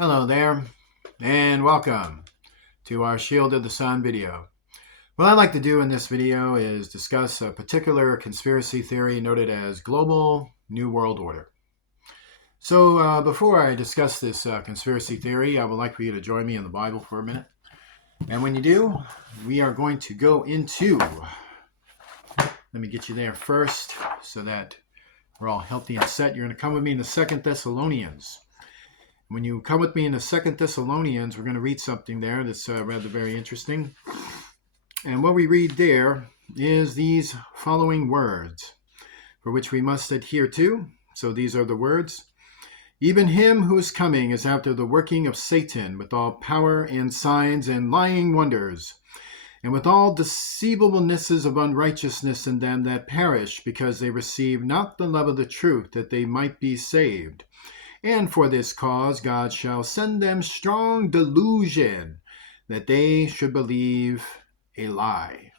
Hello there, and welcome to our Shield of the Sun video. What I'd like to do in this video is discuss a particular conspiracy theory noted as Global New World Order. So before I discuss this conspiracy theory, I would like for you to join me in the Bible for a minute. And when you do, we are going to go into, let me get you there first so that we're all healthy and set. You're going to come with me in the Second Thessalonians. When you come with me in the Second Thessalonians, we're going to read something there that's rather very interesting. And what we read there is these following words, for which we must adhere to. So these are the words. Even him who is coming is after the working of Satan with all power and signs and lying wonders, and with all deceivablenesses of unrighteousness in them that perish, because they receive not the love of the truth, that they might be saved. And for this cause God shall send them strong delusion, that they should believe a lie.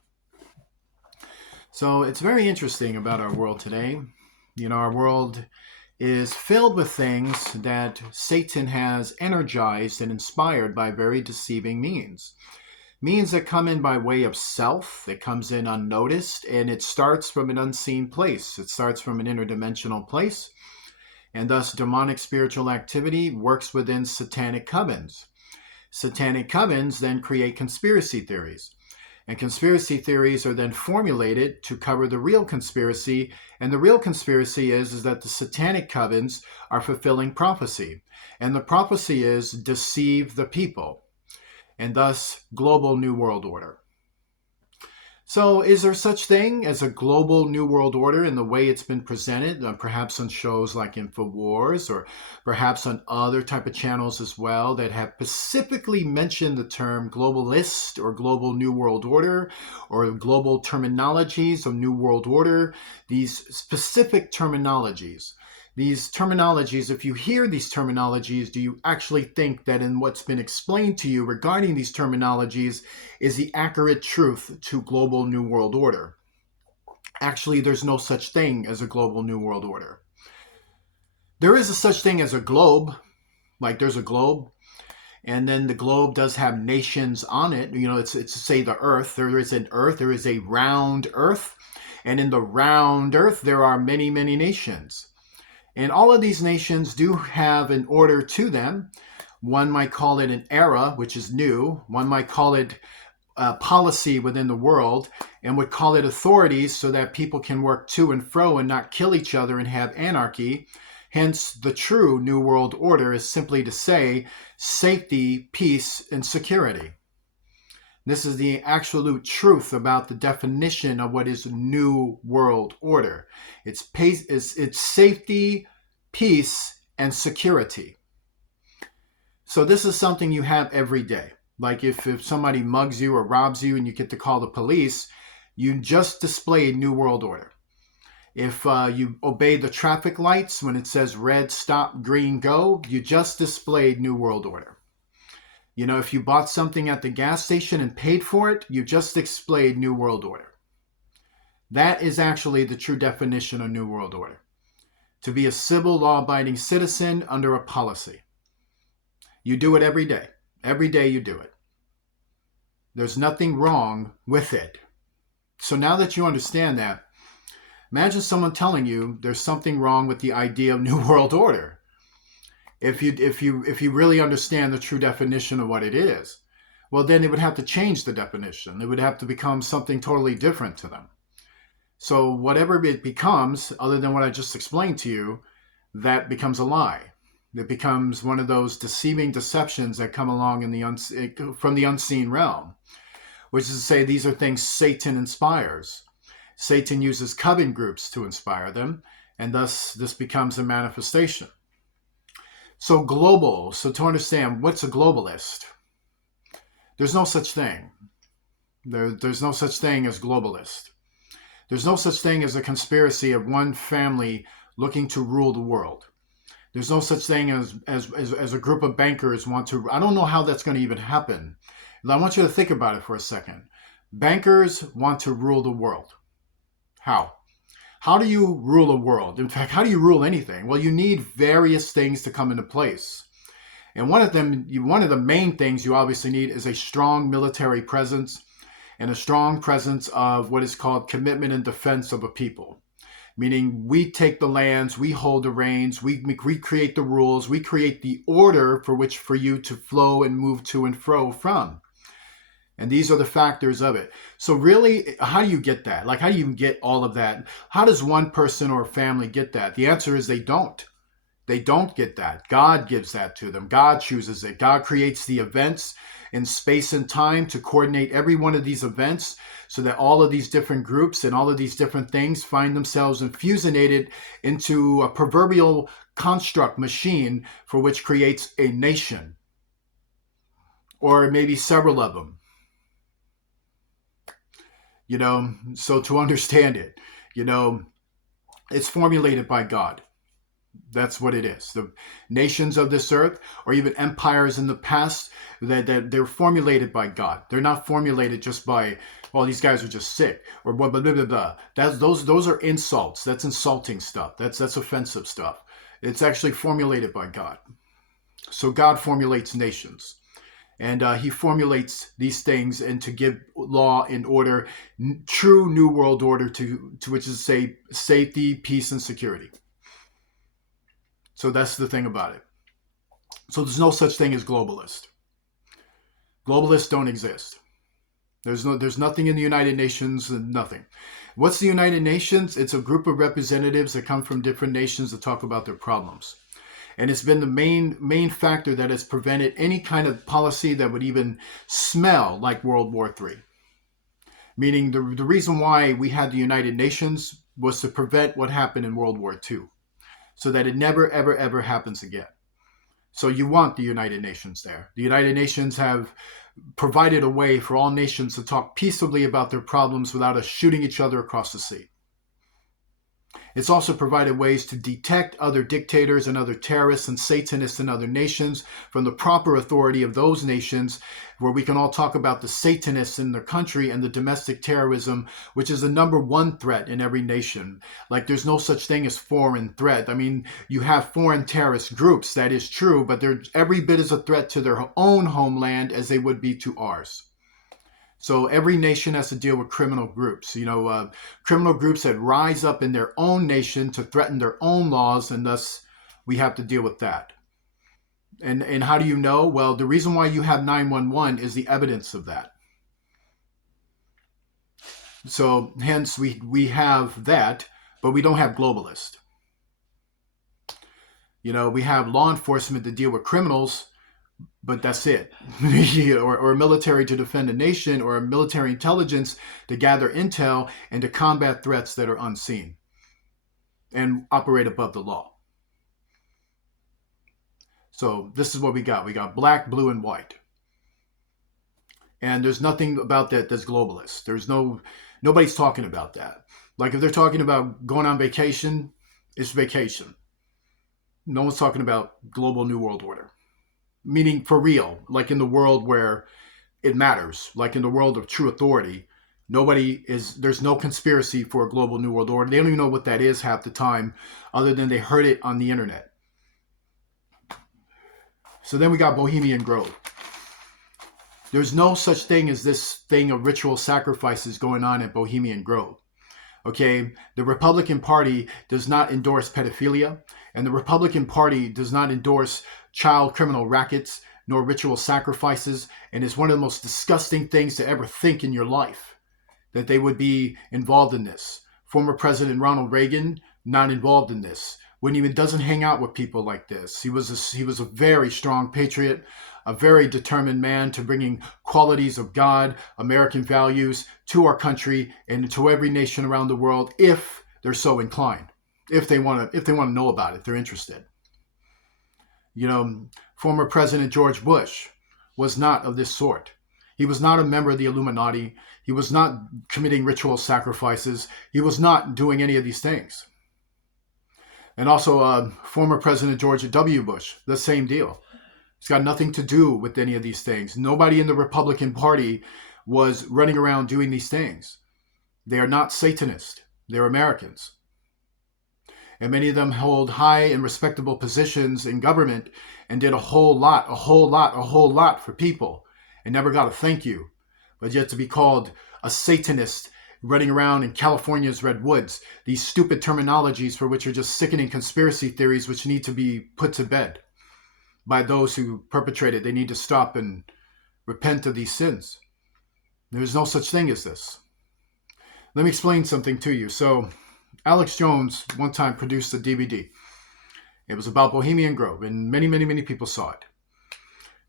So it's very interesting about our world today. Our world is filled with things that Satan has energized and inspired by very deceiving means. Means that come in by way of self, that comes in unnoticed, and it starts from an unseen place. It starts from an interdimensional place. And thus demonic spiritual activity works within satanic covens. Satanic covens then create conspiracy theories. And conspiracy theories are then formulated to cover the real conspiracy. And the real conspiracy is that the satanic covens are fulfilling prophecy. And the prophecy is deceive the people. And thus global new world order. So is there such thing as a global new world order in the way it's been presented, perhaps on shows like InfoWars or perhaps on other type of channels as well that have specifically mentioned the term globalist or global new world order or global terminologies of new world order, these specific terminologies? These terminologies, if you hear these terminologies, do you actually think that in what's been explained to you regarding these terminologies is the accurate truth to global new world order? Actually, there's no such thing as a global new world order. There is a such thing as a globe, like there's a globe, and then the globe does have nations on it. It's say the earth. There is an earth, there is a round earth, and in the round earth there are many, many nations. And all of these nations do have an order to them. One might call it an era, which is new. One might call it policy within the world and would call it authorities so that people can work to and fro and not kill each other and have anarchy. Hence, the true New World Order is simply to say safety, peace, and security. This is the absolute truth about the definition of what is New World Order. It's safety, peace, and security. So this is something you have every day. Like if somebody mugs you or robs you and you get to call the police, you just displayed New World Order. If you obey the traffic lights when it says red, stop, green, go, you just displayed New World Order. If you bought something at the gas station and paid for it, you just displayed New World Order. That is actually the true definition of New World Order. To be a civil, law-abiding citizen under a policy. You do it every day. Every day you do it. There's nothing wrong with it. So now that you understand that, imagine someone telling you there's something wrong with the idea of New World Order. If you really understand the true definition of what it is, well, then it would have to change the definition. It would have to become something totally different to them. So whatever it becomes, other than what I just explained to you, that becomes a lie. It becomes one of those deceiving deceptions that come along from the unseen realm, which is to say these are things Satan inspires. Satan uses coven groups to inspire them, and thus this becomes a manifestation. So global, so to understand what's a globalist, there's no such thing. There's no such thing as globalist. There's no such thing as a conspiracy of one family looking to rule the world. There's no such thing as a group of bankers want to. I don't know how that's going to even happen. I want you to think about it for a second. Bankers want to rule the world. How? How do you rule a world? In fact, how do you rule anything? Well, you need various things to come into place. And one of the main things you obviously need is a strong military presence and a strong presence of what is called commitment and defense of a people. Meaning we take the lands, we hold the reins, we create the rules, we create the order for you to flow and move to and fro from. And these are the factors of it. So really, how do you get that? Like, how do you even get all of that? How does one person or family get that? The answer is they don't. They don't get that. God gives that to them. God chooses it. God creates the events in space and time to coordinate every one of these events so that all of these different groups and all of these different things find themselves infusionated into a proverbial construct machine for which creates a nation, or maybe several of them. So to understand it, it's formulated by God. That's what it is. The nations of this earth, or even empires in the past, that they're formulated by God. They're not formulated just by, well, these guys are just sick, or blah blah blah blah blah. Those are insults. That's insulting stuff. That's offensive stuff. It's actually formulated by God. So God formulates nations. And he formulates these things and to give law and order, true New World Order to which is say safety, peace, and security. So that's the thing about it. So there's no such thing as globalist. Globalists don't exist. There's nothing in the United Nations, nothing. What's the United Nations? It's a group of representatives that come from different nations to talk about their problems. And it's been the main factor that has prevented any kind of policy that would even smell like World War III. Meaning the reason why we had the United Nations was to prevent what happened in World War II, so that it never, ever, ever happens again. So you want the United Nations there. The United Nations have provided a way for all nations to talk peaceably about their problems without us shooting each other across the sea. It's also provided ways to detect other dictators and other terrorists and Satanists in other nations from the proper authority of those nations, where we can all talk about the Satanists in their country and the domestic terrorism, which is the number one threat in every nation. Like, there's no such thing as foreign threat. I mean, you have foreign terrorist groups, that is true, but they're every bit as a threat to their own homeland as they would be to ours. So every nation has to deal with criminal groups, criminal groups that rise up in their own nation to threaten their own laws, and thus we have to deal with that. And how do you know? Well, the reason why you have 911 is the evidence of that. So hence we have that, but we don't have globalists. We have law enforcement to deal with criminals, but that's it. or military to defend a nation, or a military intelligence to gather intel and to combat threats that are unseen and operate above the law. So this is what we got. We got black, blue, and white. And there's nothing about that that's globalist. Nobody's talking about that. Like, if they're talking about going on vacation, it's vacation. No one's talking about global New World Order. Meaning for real, like in the world where it matters, like in the world of true authority, there's no conspiracy for a global New World Order. They don't even know what that is half the time, other than they heard it on the internet. So then we got Bohemian Grove. There's no such thing as this thing of ritual sacrifices going on at Bohemian Grove. Okay, the Republican Party does not endorse pedophilia, and the Republican Party does not endorse child criminal rackets nor ritual sacrifices, and it's one of the most disgusting things to ever think in your life that they would be involved in this. Former President Ronald Reagan, not involved in this. Doesn't hang out with people like this. He was a very strong patriot, a very determined man to bringing qualities of God, American values to our country and to every nation around the world, if they're so inclined, if they want to know about it, they're interested. Former President George Bush was not of this sort. He was not a member of the Illuminati. He was not committing ritual sacrifices. He was not doing any of these things. And also former President George W. Bush, the same deal. It's got nothing to do with any of these things. Nobody in the Republican Party was running around doing these things. They are not Satanists. They're Americans. And many of them hold high and respectable positions in government and did a whole lot for people and never got a thank you. But yet to be called a Satanist running around in California's redwoods, these stupid terminologies for which are just sickening conspiracy theories which need to be put to bed by those who perpetrated. They need to stop and repent of these sins. There's no such thing as this. Let me explain something to you. So, Alex Jones one time produced a DVD. It was about Bohemian Grove, and many people saw it.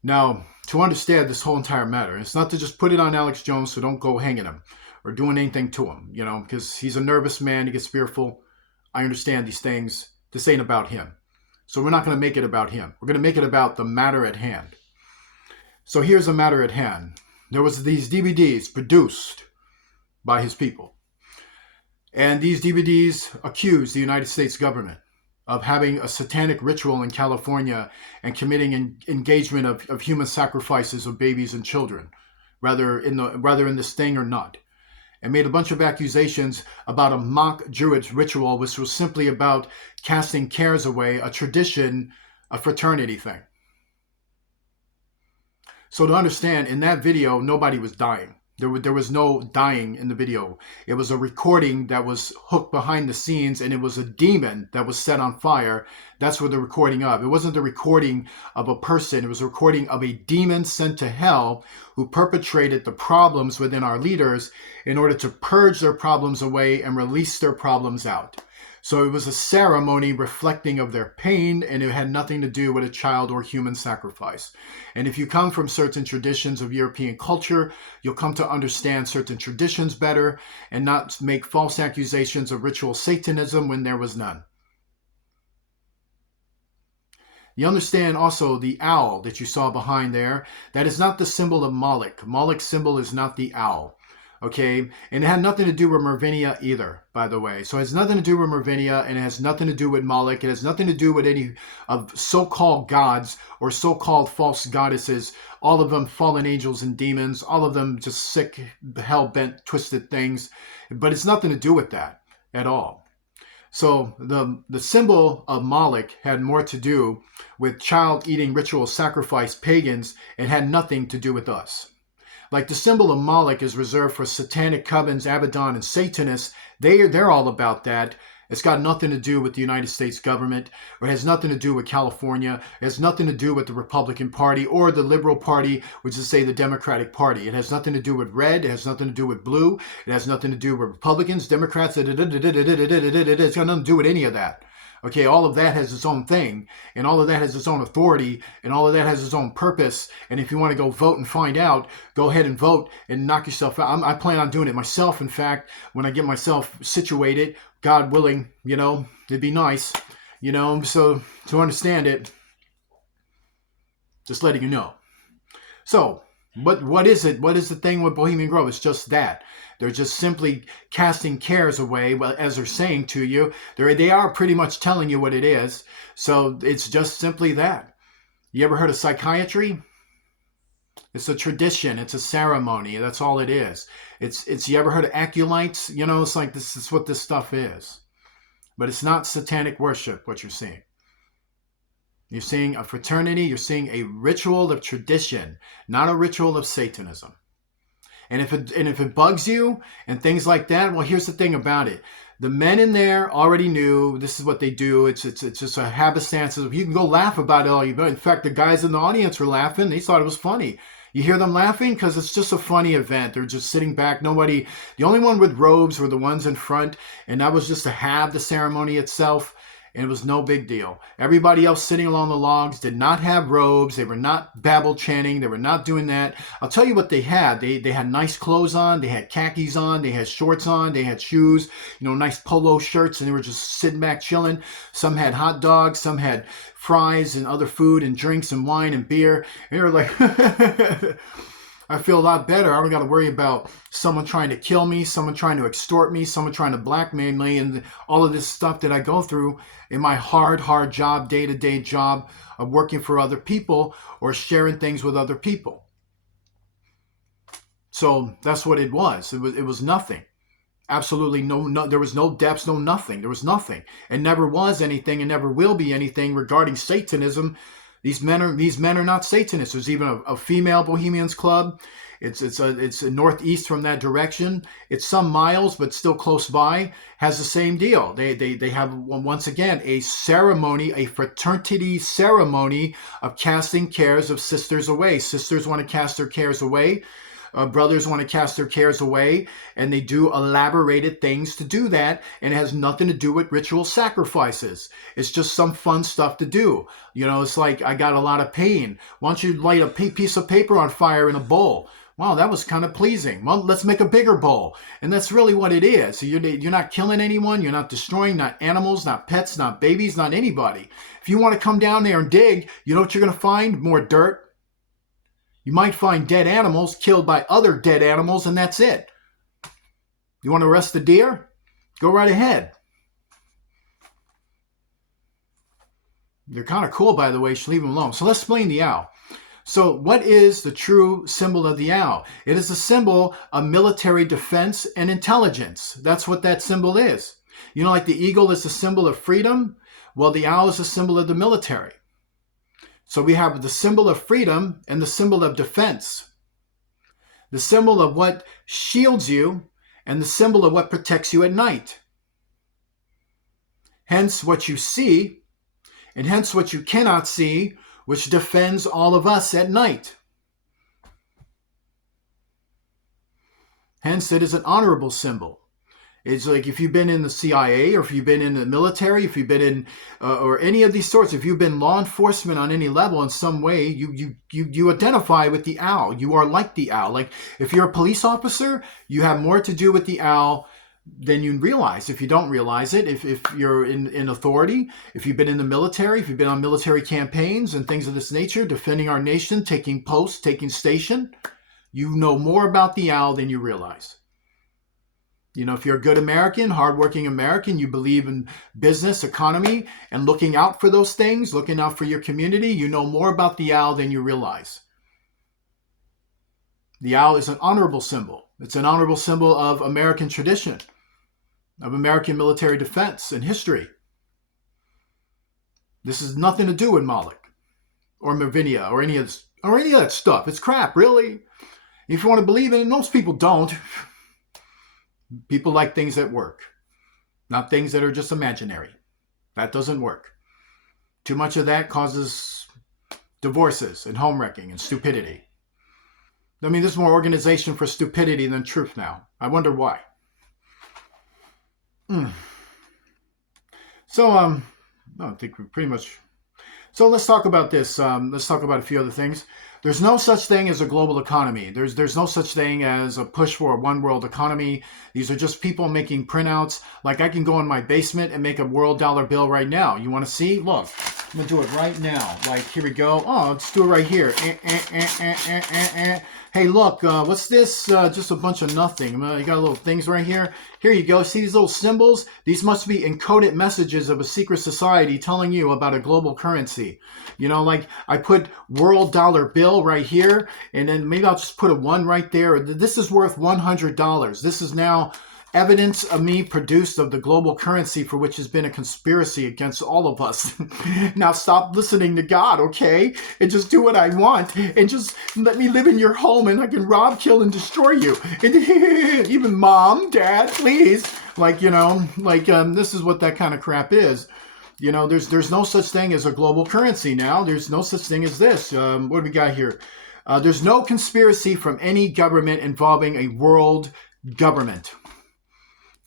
Now, to understand this whole entire matter, it's not to just put it on Alex Jones, so don't go hanging him or doing anything to him, because he's a nervous man, he gets fearful. I understand these things. This ain't about him. So we're not going to make it about him. We're going to make it about the matter at hand. So here's the matter at hand. There was these DVDs produced by his people. And these DVDs accuse the United States government of having a satanic ritual in California and committing engagement of human sacrifices of babies and children, whether in this thing or not, and made a bunch of accusations about a mock Druid ritual, which was simply about casting cares away, a tradition, a fraternity thing. So to understand, in that video, nobody was dying. There was no dying in the video. It was a recording that was hooked behind the scenes, and it was a demon that was set on fire. That's what the recording of. It wasn't the recording of a person. It was a recording of a demon sent to hell who perpetrated the problems within our leaders in order to purge their problems away and release their problems out. So it was a ceremony reflecting of their pain, and it had nothing to do with a child or human sacrifice. And if you come from certain traditions of European culture, you'll come to understand certain traditions better and not make false accusations of ritual Satanism when there was none. You understand also the owl that you saw behind there. That is not the symbol of Moloch. Moloch's symbol is not the owl. Okay, and it had nothing to do with Mervinia either, by the way. So it has nothing to do with Mervinia, and it has nothing to do with Moloch. It has nothing to do with any of so-called gods or so-called false goddesses. All of them fallen angels and demons. All of them just sick, hell-bent, twisted things. But it's nothing to do with that at all. So the symbol of Moloch had more to do with child-eating ritual sacrifice pagans and had nothing to do with us. Like the symbol of Moloch is reserved for satanic covens, Abaddon, and Satanists. They're all about that. It's got nothing to do with the United States government, or it has nothing to do with California. It has nothing to do with the Republican Party or the Liberal Party, which is, say, the Democratic Party. It has nothing to do with red. It has nothing to do with blue. It has nothing to do with Republicans, Democrats. It's got nothing to do with any of that. Okay, all of that has its own thing, and all of that has its own authority, and all of that has its own purpose. And if you want to go vote and find out, go ahead and vote and knock yourself out. I plan on doing it myself. In fact, when I get myself situated, God willing, it'd be nice, so to understand it, just letting you know. So, what is it? What is the thing with Bohemian Grove? It's just that. They're just simply casting cares away, as they're saying to you. They are pretty much telling you what it is. So it's just simply that. You ever heard of psychiatry? It's a tradition. It's a ceremony. That's all it is. It's you ever heard of acolytes? It's like this is what this stuff is. But it's not satanic worship, what you're seeing. You're seeing a fraternity. You're seeing a ritual of tradition, not a ritual of Satanism. And if it bugs you and things like that, well, here's the thing about it. The men in there already knew this is what they do. It's just a happenstance. You can go laugh about it all you want. In fact, the guys in the audience were laughing. They thought it was funny. You hear them laughing because it's just a funny event. They're just sitting back. The only one with robes were the ones in front, and that was just to have the ceremony itself. And it was no big deal. Everybody else sitting along the logs did not have robes. They were not Babel chanting. They were not doing that. I'll tell you what they had. They had nice clothes on. They had khakis on. They had shorts on. They had shoes, nice polo shirts, and they were just sitting back chilling. Some had hot dogs. Some had fries and other food and drinks and wine and beer. And they were like... I feel a lot better. I don't got to worry about someone trying to kill me, someone trying to extort me, someone trying to blackmail me, and all of this stuff that I go through in my hard job, day-to-day job of working for other people or sharing things with other people. So that's what it was. It was nothing. Absolutely no, there was no depths, no nothing. There was nothing. And never was anything and never will be anything regarding Satanism. These men are not Satanists. There's even a female Bohemians club. It's northeast from that direction. It's some miles, but still close by. Has the same deal. They have once again a ceremony, a fraternity ceremony of casting cares of sisters away. Sisters want to cast their cares away. Brothers want to cast their cares away, and they do elaborated things to do that, and it has nothing to do with ritual sacrifices. It's just some fun stuff to do. It's like, I got a lot of pain. Why don't you light a piece of paper on fire in a bowl? Wow, that was kind of pleasing. Well, let's make a bigger bowl. And that's really what it is. So you're not killing anyone. You're not destroying, not animals, not pets, not babies, not anybody. If you want to come down there and dig, you know what you're going to find? More dirt. You might find dead animals killed by other dead animals, and that's it. You want to arrest the deer? Go right ahead. They're kind of cool, by the way. You should leave them alone. So let's explain the owl. So what is the true symbol of the owl? It is a symbol of military defense and intelligence. That's what that symbol is. Like the eagle is a symbol of freedom. Well, the owl is a symbol of the military. So we have the symbol of freedom and the symbol of defense. The symbol of what shields you and the symbol of what protects you at night. Hence what you see, and hence what you cannot see, which defends all of us at night. Hence it is an honorable symbol. It's like if you've been in the CIA, or if you've been in the military, if you've been in, or any of these sorts, if you've been law enforcement on any level in some way, you identify with the owl. You are like the owl. Like if you're a police officer, you have more to do with the owl than you realize. If you don't realize it, if you're in authority, if you've been in the military, if you've been on military campaigns and things of this nature, defending our nation, taking posts, taking station, you know more about the owl than you realize. If you're a good American, hardworking American, you believe in business, economy, and looking out for those things, looking out for your community, you know more about the owl than you realize. The owl is an honorable symbol. It's an honorable symbol of American tradition, of American military defense and history. This has nothing to do with Moloch or Mervinia or any of that stuff. It's crap, really. If you want to believe in it, most people don't. People like things that work, not things that are just imaginary. That doesn't work. Too much of that causes divorces and home wrecking and stupidity. There's more organization for stupidity than truth now. I wonder why. So, I think we pretty much... So let's talk about this. Let's talk about a few other things. There's no such thing as a global economy. There's no such thing as a push for a one world economy. These are just people making printouts. Like I can go in my basement and make a world dollar bill right now. You want to see? Look, I'm going to do it right now. Like, here we go. Oh, let's do it right here. Hey, look, what's this? Just a bunch of nothing. You got little things right here. Here you go. See these little symbols? These must be encoded messages of a secret society telling you about a global currency. Like I put world dollar bill right here, and then maybe I'll just put a 1 right there. This is worth $100. This is now evidence of me produced of the global currency for which has been a conspiracy against all of us. Now stop listening to God, okay? And just do what I want. And just let me live in your home and I can rob, kill, and destroy you. And even mom, dad, please. This is what that kind of crap is. There's no such thing as a global currency now. There's no such thing as this. What do we got here? There's no conspiracy from any government involving a world government.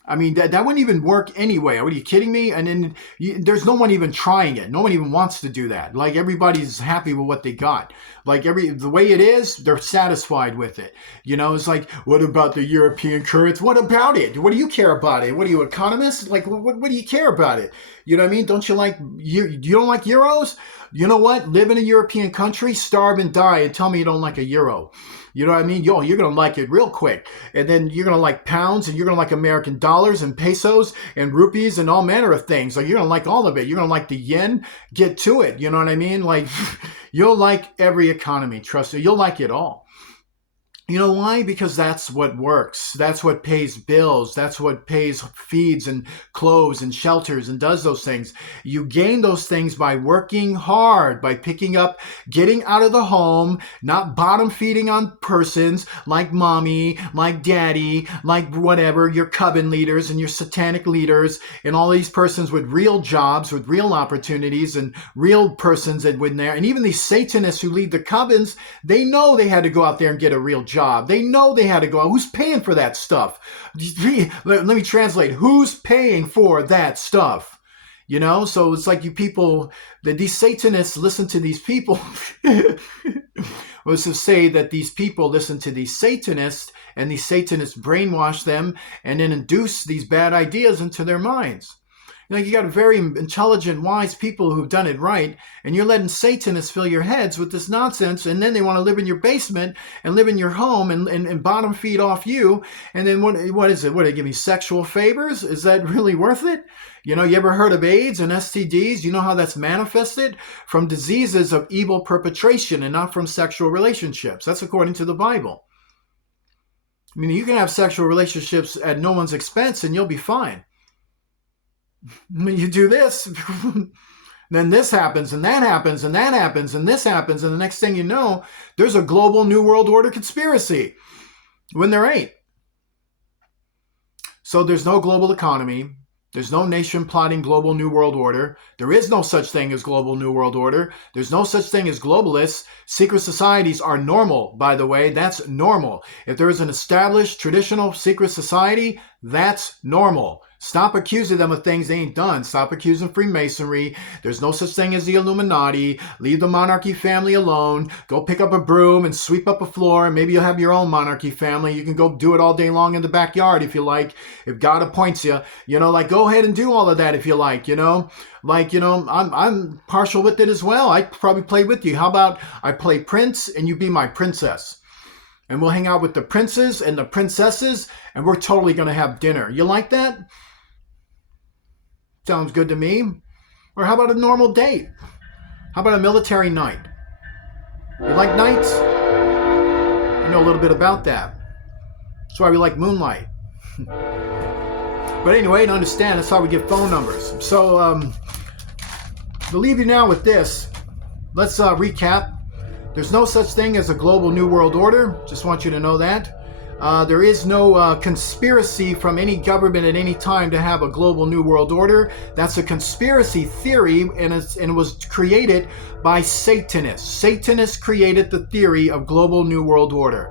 That wouldn't even work anyway. Are you kidding me? And then there's no one even trying it. No one even wants to do that. Like everybody's happy with what they got. Like the way it is, they're satisfied with it. It's like, what about the European currency? What about it? What do you care about it? What are you, economists? Like, what do you care about it? You know what I mean? Don't you like, you don't like euros? You know what? Live in a European country, starve and die, and tell me you don't like a euro. You know what I mean? You're going to like it real quick. And then you're going to like pounds, and you're going to like American dollars and pesos and rupees and all manner of things. Like, you're going to like all of it. You're going to like the yen. Get to it. You know what I mean? Like, you'll like every economy. Trust me. You'll like it all. You know why? Because that's what works. That's what pays bills. That's what feeds and clothes and shelters and does those things. You gain those things by working hard, by picking up, getting out of the home, not bottom feeding on persons like mommy, like daddy, like whatever, your coven leaders and your satanic leaders and all these persons with real jobs, with real opportunities and real persons that win there. And even these Satanists who lead the covens, they know they had to go out there and get a real job. They know they had to go out. Who's paying for that stuff? Let me translate. Who's paying for that stuff? You know, so it's like you people, that these Satanists listen to these people. Was to say that these people listen to these Satanists and these Satanists brainwash them and then induce these bad ideas into their minds. You got very intelligent, wise people who've done it right, and you're letting Satanists fill your heads with this nonsense, and then they want to live in your basement and live in your home and bottom feed off you. And then what is it? What, they give me sexual favors? Is that really worth it? You ever heard of AIDS and STDs? You know how that's manifested? From diseases of evil perpetration and not from sexual relationships. That's according to the Bible. I mean, you can have sexual relationships at no one's expense and you'll be fine. When you do this, then this happens, and that happens, and that happens, and this happens, and the next thing you know, there's a global New World Order conspiracy when there ain't. So there's no global economy. There's no nation plotting global New World Order. There is no such thing as global New World Order. There's no such thing as globalists. Secret societies are normal, by the way. That's normal. If there is an established traditional secret society, that's normal. Stop accusing them of things they ain't done. Stop accusing Freemasonry. There's no such thing as the Illuminati. Leave the monarchy family alone. Go pick up a broom and sweep up a floor, and maybe you'll have your own monarchy family. You can go do it all day long in the backyard if you like, if God appoints you. Go ahead and do all of that if you like, I'm partial with it as well. I probably play with you. How about I play Prince and you be my princess? And we'll hang out with the princes and the princesses, and we're totally going to have dinner. You like that? Sounds good to me. Or how about a normal date? How about a military night? You like nights? I know a little bit about that. That's why we like moonlight. But anyway, to understand, that's how we get phone numbers. So, I'll leave you now with this. Let's recap. There's no such thing as a global New World Order. Just want you to know that. There is no conspiracy from any government at any time to have a global New World Order. That's a conspiracy theory, and it was created by Satanists. Satanists created the theory of global New World Order.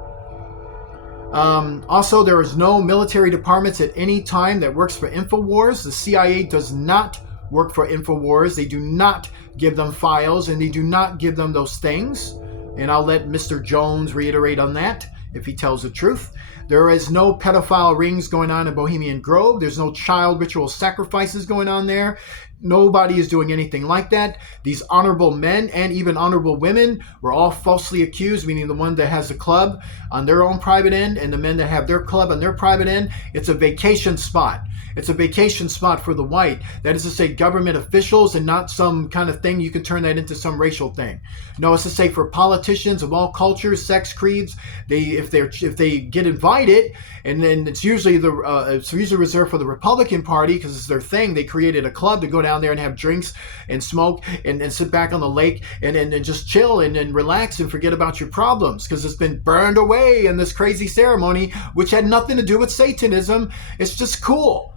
Also, there is no military departments at any time that works for InfoWars. The CIA does not work for InfoWars. They do not give them files, and they do not give them those things. And I'll let Mr. Jones reiterate on that if he tells the truth. There is no pedophile rings going on in Bohemian Grove. There's no child ritual sacrifices going on there. Nobody is doing anything like that. These honorable men and even honorable women were all falsely accused, meaning the one that has a club on their own private end and the men that have their club on their private end. It's a vacation spot. It's a vacation spot for the white. That is to say government officials, and not some kind of thing you can turn that into some racial thing. No, it's to say for politicians of all cultures, sex, creeds. If they get invited, and then it's usually reserved for the Republican Party because it's their thing. They created a club to go down there and have drinks and smoke and sit back on the lake and just chill and relax and forget about your problems because it's been burned away in this crazy ceremony, which had nothing to do with Satanism. It's just cool.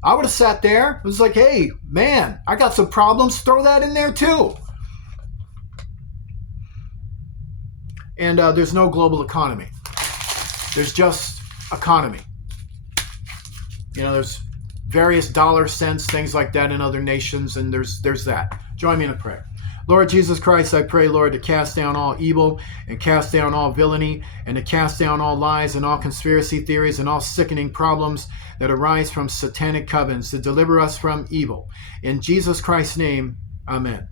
I would have sat there. It was like, hey, man, I got some problems. Throw that in there too. And there's no global economy. There's just economy. There's various dollar cents, things like that in other nations, and there's that. Join me in a prayer. Lord Jesus Christ, I pray, Lord, to cast down all evil and cast down all villainy and to cast down all lies and all conspiracy theories and all sickening problems that arise from satanic covens, to deliver us from evil. In Jesus Christ's name, amen.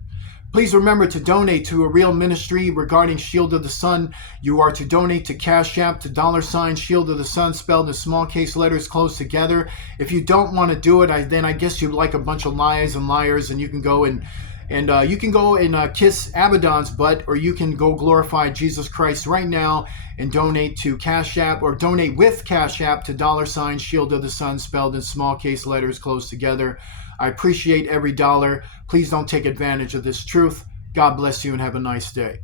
Please remember to donate to a real ministry regarding Shield of the Sun. You are to donate to Cash App, to $ Shield of the Sun, spelled in small case letters close together. If you don't want to do it, then I guess you like a bunch of lies and liars, and you can go and And you can go and kiss Abaddon's butt, or you can go glorify Jesus Christ right now and donate to Cash App, or donate with Cash App to $ Shield of the Sun, spelled in small case letters close together. I appreciate every dollar. Please don't take advantage of this truth. God bless you and have a nice day.